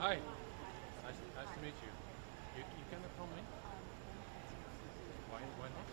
Hi, nice to meet you. You can come in? Why not?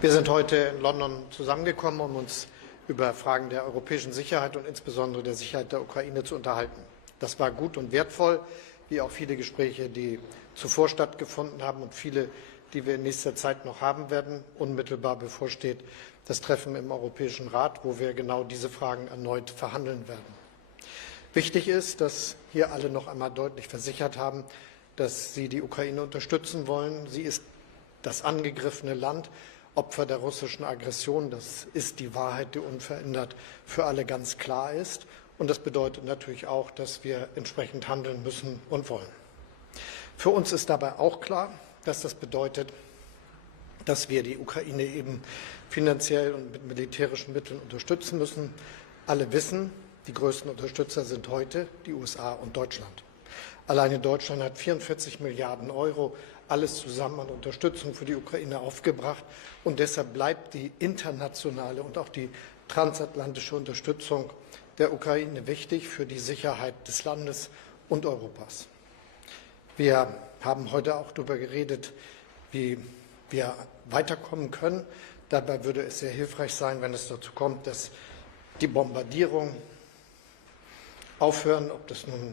Wir sind heute in London zusammengekommen, um uns über Fragen der europäischen Sicherheit und insbesondere der Sicherheit der Ukraine zu unterhalten. Das war gut und wertvoll, wie auch viele Gespräche, die zuvor stattgefunden haben und viele, die wir in nächster Zeit noch haben werden. Unmittelbar bevorsteht das Treffen im Europäischen Rat, wo wir genau diese Fragen erneut verhandeln werden. Wichtig ist, dass hier alle noch einmal deutlich versichert haben, dass sie die Ukraine unterstützen wollen. Sie ist das angegriffene Land, Opfer der russischen Aggression. Das ist die Wahrheit, die unverändert für alle ganz klar ist. Und das bedeutet natürlich auch, dass wir entsprechend handeln müssen und wollen. Für uns ist dabei auch klar, dass das bedeutet, dass wir die Ukraine eben finanziell und mit militärischen Mitteln unterstützen müssen. Alle wissen, die größten Unterstützer sind heute die USA und Deutschland. Alleine Deutschland hat 44 Milliarden Euro alles zusammen an Unterstützung für die Ukraine aufgebracht. Und deshalb bleibt die internationale und auch die transatlantische Unterstützung der Ukraine wichtig für die Sicherheit des Landes und Europas. Wir haben heute auch darüber geredet, wie wir weiterkommen können. Dabei würde es sehr hilfreich sein, wenn es dazu kommt, dass die Bombardierungen aufhören, ob das nun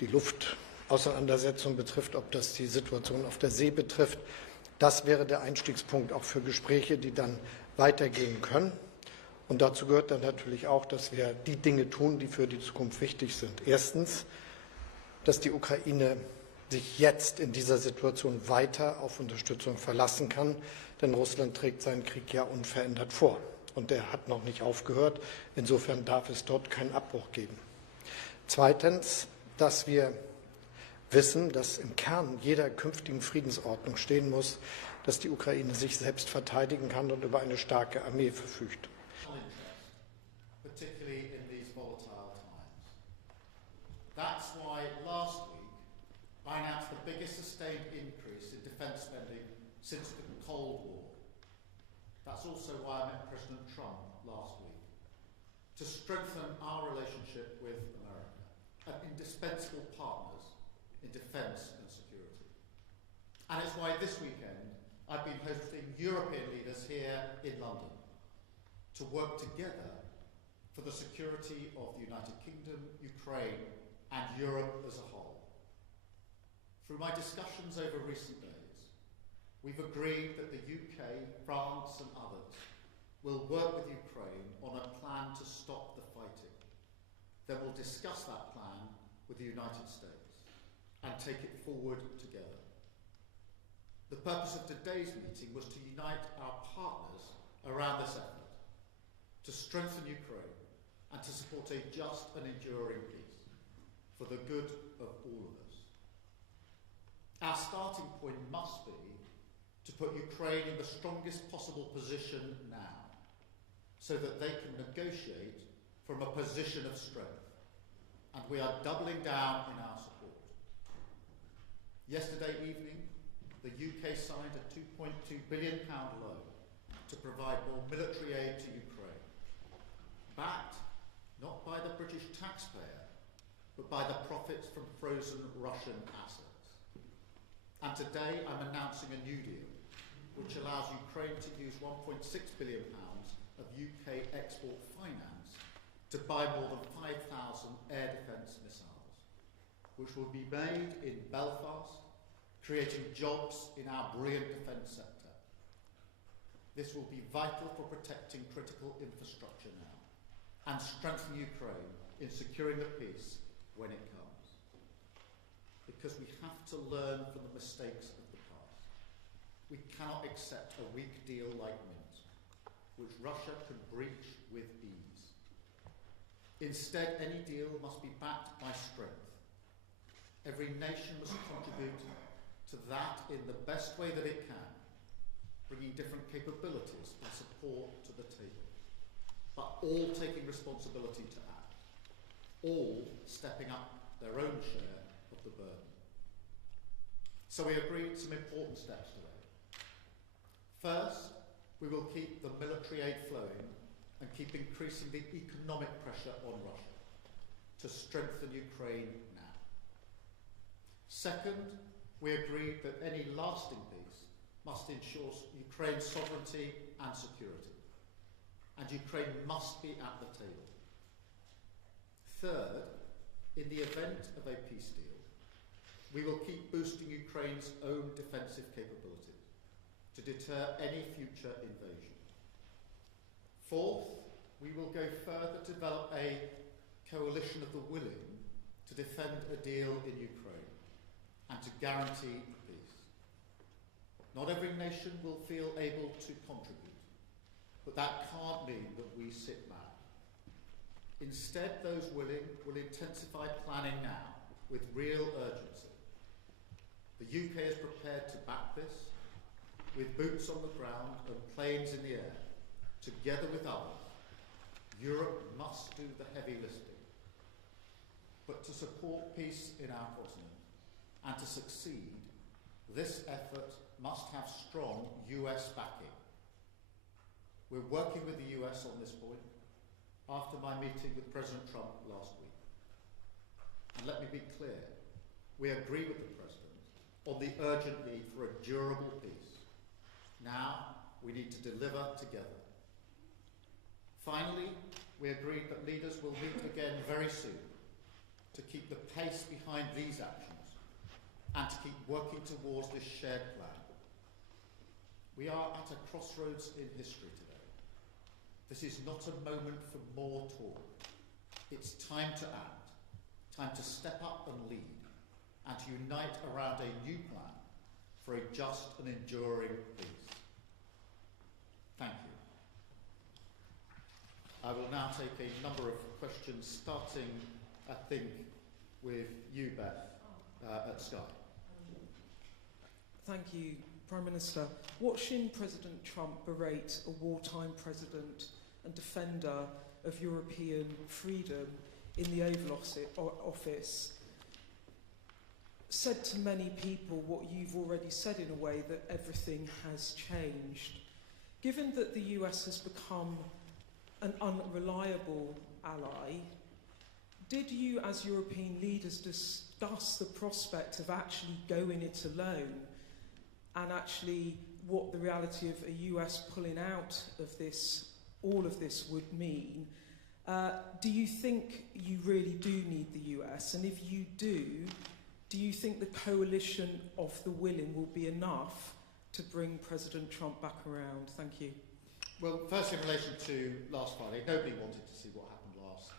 die Luftauseinandersetzung betrifft, ob das die Situation auf der See betrifft. Das wäre der Einstiegspunkt auch für Gespräche, die dann weitergehen können. Und dazu gehört dann natürlich auch, dass wir die Dinge tun, die für die Zukunft wichtig sind. Erstens, dass die Ukraine sich jetzt in dieser Situation weiter auf Unterstützung verlassen kann, denn Russland trägt seinen Krieg ja unverändert vor. Und er hat noch nicht aufgehört. Insofern darf es dort keinen Abbruch geben. Zweitens, dass wir wissen, dass im Kern jeder künftigen Friedensordnung stehen muss, dass die Ukraine sich selbst verteidigen kann und über eine starke Armee verfügt. Particularly in these volatile times. That's why last week I announced the biggest sustained increase in defence spending since the Cold War. That's also why I met President Trump last week, to strengthen our relationship with America, and indispensable partners in defence and security. And it's why this weekend I've been hosting European leaders here in London to work together for the security of the United Kingdom, Ukraine and Europe as a whole. Through my discussions over recent days, we've agreed that the UK, France and others will work with Ukraine on a plan to stop the fighting. Then we'll discuss that plan with the United States and take it forward together. The purpose of today's meeting was to unite our partners around this effort, to strengthen Ukraine and to support a just and enduring peace for the good of all of us. Our starting point must be to put Ukraine in the strongest possible position now, so that they can negotiate from a position of strength. And we are doubling down in our support. Yesterday evening, the UK signed a £2.2 billion loan to provide more military aid to Ukraine, backed not by the British taxpayer, but by the profits from frozen Russian assets. And today I'm announcing a new deal, which allows Ukraine to use £1.6 billion of UK export finance to buy more than 5,000 air defence missiles, which will be made in Belfast, creating jobs in our brilliant defence sector. This will be vital for protecting critical infrastructure now and strengthen Ukraine in securing the peace when it comes. Because we have to learn from the mistakes of the past. We cannot accept a weak deal like Minsk, which Russia can breach with ease. Instead, any deal must be backed by strength. Every nation must contribute to that in the best way that it can, bringing different capabilities and support to the table, but all taking responsibility to act, all stepping up their own share of the burden. So we agreed some important steps today. First, we will keep the military aid flowing and keep increasing the economic pressure on Russia to strengthen Ukraine now. Second, we agreed that any lasting peace must ensure Ukraine's sovereignty and security, and Ukraine must be at the table. Third, in the event of a peace deal, we will keep boosting Ukraine's own defensive capabilities to deter any future invasion. Fourth, we will go further to develop a coalition of the willing to defend a deal in Ukraine and to guarantee peace. Not every nation will feel able to contribute, but that can't mean that we sit back. Instead, those willing will intensify planning now with real urgency. The UK is prepared to back this with boots on the ground and planes in the air. Together with others, Europe must do the heavy lifting. But to support peace in our continent and to succeed, this effort must have strong US backing. We're working with the US on this point after my meeting with President Trump last week. And let me be clear, we agree with the President on the urgent need for a durable peace. Now, we need to deliver together. Finally, we agreed that leaders will meet again very soon to keep the pace behind these actions and to keep working towards this shared plan. We are at a crossroads in history today. This is not a moment for more talk. It's time to act, time to step up and lead, and to unite around a new plan for a just and enduring peace. Thank you. I will now take a number of questions, starting, I think, with you, Beth, at Sky. Thank you, Prime Minister. Watching President Trump berate a wartime president and defender of European freedom in the Oval Office said to many people what you've already said in a way, that everything has changed. Given that the US has become an unreliable ally, did you as European leaders discuss the prospect of actually going it alone, and actually what the reality of a US pulling out of this, all of this would mean? Do you think you really do need the US? And if you do you think the coalition of the willing will be enough to bring President Trump back around? Thank you. Well, first in relation to last Friday, nobody wanted to see what happened last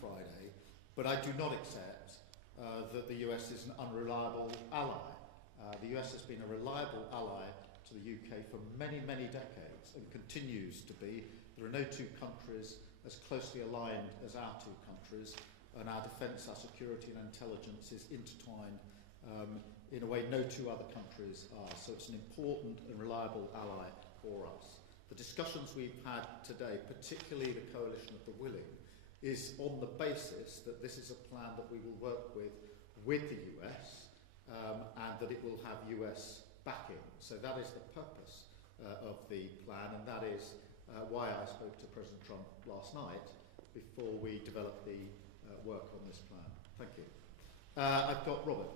Friday, but I do not accept that the US is an unreliable ally. The US has been a reliable ally to the UK for many, many decades and continues to be. There are no two countries as closely aligned as our two countries, and our defence, our security and intelligence is intertwined in a way no two other countries are. So it's an important and reliable ally for us. The discussions we've had today, particularly the coalition of the willing, is on the basis that this is a plan that we will work with the US and that it will have US backing. So that is the purpose of the plan, and that is why I spoke to President Trump last night before we developed the work on this plan. Thank you. I've got Robert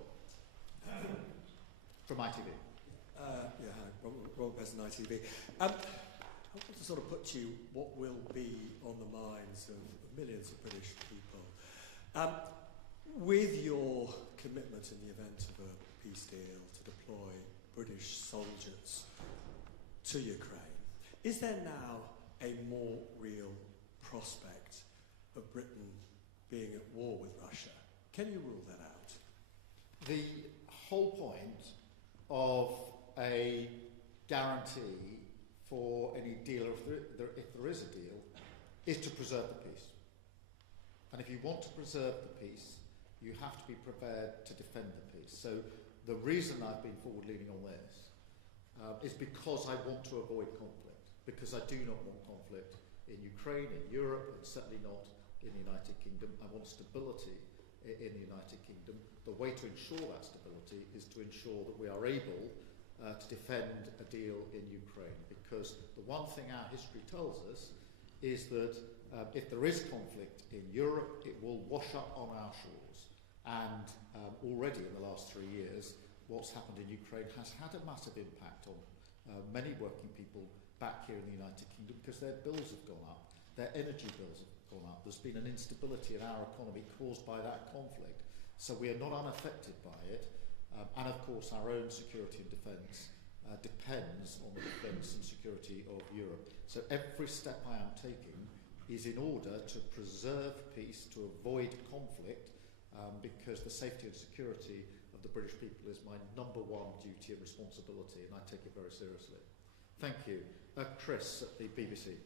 from ITV. Yeah, hi, Robert Besson, ITV. I want to sort of put to you what will be on the minds of millions of British people. With your commitment in the event of a peace deal to deploy British soldiers to Ukraine, is there now a more real prospect of Britain being at war with Russia? Can you rule that out? The whole point of a guarantee for any deal, or if there is a deal, is to preserve the peace. And if you want to preserve the peace, you have to be prepared to defend the peace. So the reason I've been forward-leaning on this is because I want to avoid conflict, because I do not want conflict in Ukraine, in Europe, and certainly not in the United Kingdom. I want stability in the United Kingdom. The way to ensure that stability is to ensure that we are able to defend a deal in Ukraine, because the one thing our history tells us is that if there is conflict in Europe, it will wash up on our shores. And already in the last 3 years, what's happened in Ukraine has had a massive impact on many working people back here in the United Kingdom because their bills have gone up, their energy bills have gone up. There's been an instability in our economy caused by that conflict. So we are not unaffected by it. And of course, our own security and defence depends on the defence and security of Europe. So every step I am taking is in order to preserve peace, to avoid conflict, because the safety and security of the British people is my number one duty and responsibility, and I take it very seriously. Thank you. Chris at the BBC.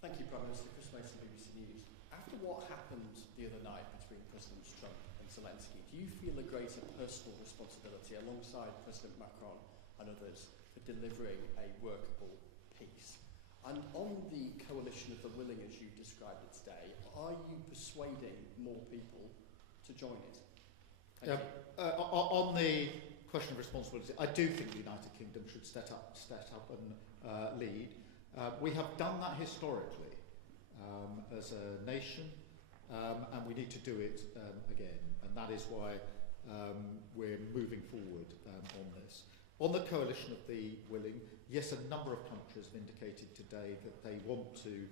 Thank you, Prime Minister. Chris Mason, BBC News. After what happened the other night between Presidents Trump and Zelensky, do you feel a greater personal responsibility alongside President Macron and others for delivering a workable peace? And on the coalition of the willing, as you described it today, are you persuading more people to join it? Thank you. On the question of responsibility, I do think the United Kingdom should step up and lead. We have done that historically as a nation, and we need to do it again. And that is why we're moving forward on this. On the coalition of the willing, yes, a number of countries have indicated today that they want to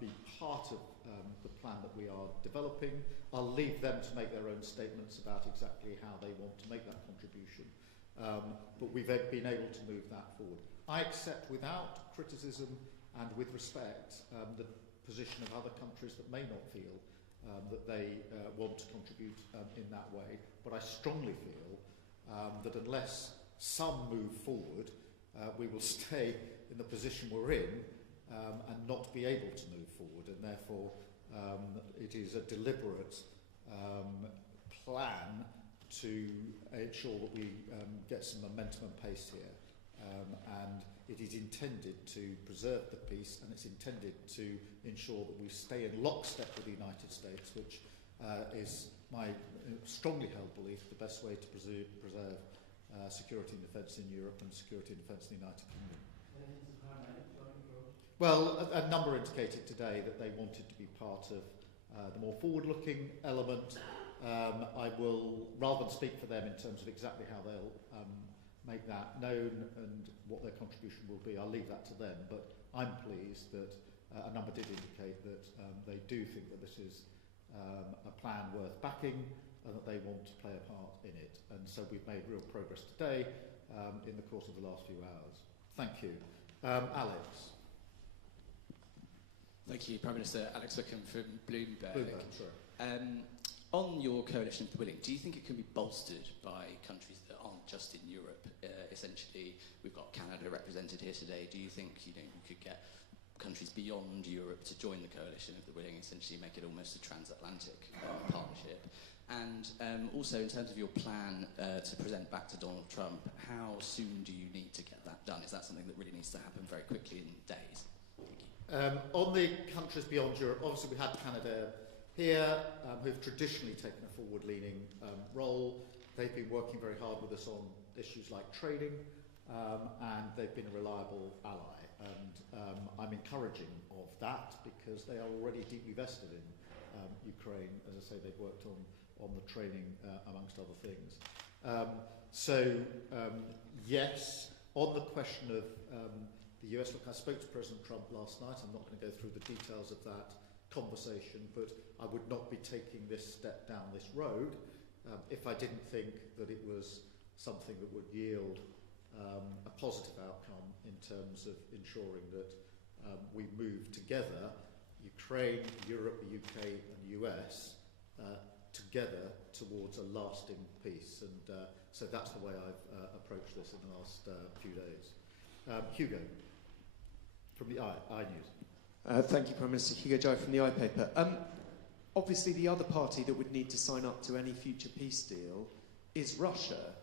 be part of the plan that we are developing. I'll leave them to make their own statements about exactly how they want to make that contribution. But we've been able to move that forward. I accept without criticism and with respect the position of other countries that may not feel that they want to contribute in that way. But I strongly feel that unless some move forward, we will stay in the position we're in and not be able to move forward. And therefore, it is a deliberate plan to ensure that we get some momentum and pace here. And it is intended to preserve the peace, and it's intended to ensure that we stay in lockstep with the United States, which is my strongly held belief the best way to preserve security and defence in Europe and security and defence in the United Kingdom. Well, a number indicated today that they wanted to be part of the more forward-looking element. I will, rather than speak for them in terms of exactly how they'll make that known and what their contribution will be, I'll leave that to them. But I'm pleased that a number did indicate that they do think that this is a plan worth backing and that they want to play a part in it. And so we've made real progress today in the course of the last few hours. Thank you. Alex. Thank you, Prime Minister. Alex Wickham from Bloomberg. Sorry. On your coalition of the willing, do you think it can be bolstered by countries that aren't just in Europe? Essentially, we've got Canada represented here today. Do you think you could get countries beyond Europe to join the coalition of the willing, essentially make it almost a transatlantic partnership? And also, in terms of your plan to present back to Donald Trump, how soon do you need to get that done? Is that something that really needs to happen very quickly in days? On the countries beyond Europe, obviously we had Canada here, who've traditionally taken a forward-leaning role. They've been working very hard with us on issues like trading, and they've been a reliable ally. And I'm encouraging of that because they are already deeply vested in Ukraine. As I say, they've worked on the training, amongst other things. Yes, on the question of the US, look, I spoke to President Trump last night. I'm not going to go through the details of that conversation, but I would not be taking this step down this road if I didn't think that it was something that would yield a positive outcome in terms of ensuring that we move together, Ukraine, Europe, the UK and the US, together towards a lasting peace. And so that's the way I've approached this in the last few days. Hugo, from the I News. Thank you, Prime Minister. Hugo Jai from the iPaper. Obviously, the other party that would need to sign up to any future peace deal is Russia.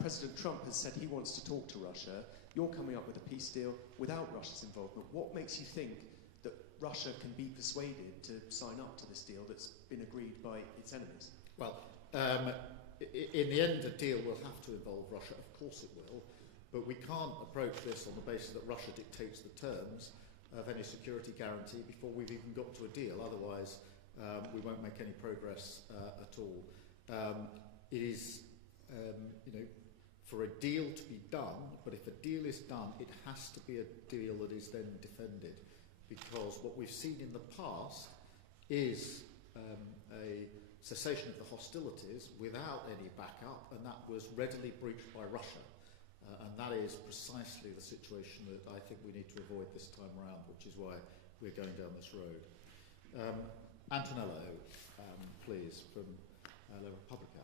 President Trump has said he wants to talk to Russia. You're coming up with a peace deal without Russia's involvement. What makes you think that Russia can be persuaded to sign up to this deal that's been agreed by its enemies? Well, in the end, a deal will have to involve Russia. Of course it will. But we can't approach this on the basis that Russia dictates the terms of any security guarantee before we've even got to a deal. Otherwise, we won't make any progress at all. It is you know, for a deal to be done, but if a deal is done, it has to be a deal that is then defended, because what we've seen in the past is a cessation of the hostilities without any backup, and that was readily breached by Russia. And that is precisely the situation that I think we need to avoid this time around, which is why we're going down this road. Antonello, please, from La Repubblica.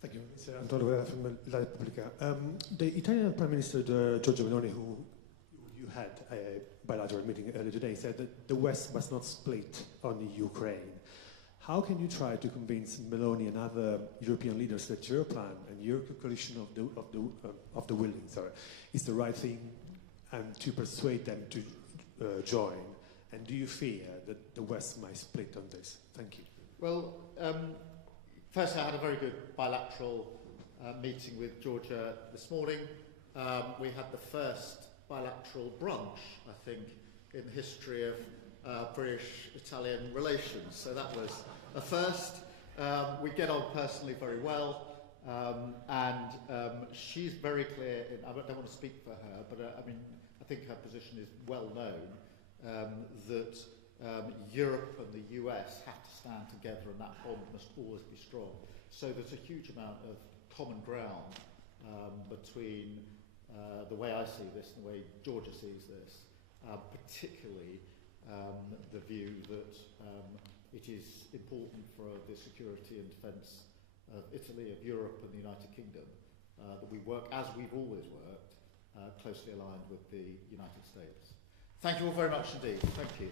Thank you. It's Antonio Guerra from La Repubblica. The Italian Prime Minister Giorgia Meloni, who you had a bilateral meeting earlier today, said that the West must not split on the Ukraine. How can you try to convince Meloni and other European leaders that your plan and your coalition of the willing is the right thing, and to persuade them to join? And do you fear that the West might split on this? Thank you. Well, first, I had a very good bilateral meeting with Georgia this morning. We had the first bilateral brunch, I think, in the history of British-Italian relations. So that was a first. We get on personally very well, and she's very clear. I don't want to speak for her, but I mean, I think her position is well known, that Europe and the US have to stand together, and that bond must always be strong. So there's a huge amount of common ground between the way I see this and the way Georgia sees this, particularly the view that it is important for the security and defence of Italy, of Europe and the United Kingdom, that we work, as we've always worked, closely aligned with the United States. Thank you all very much indeed. Thank you.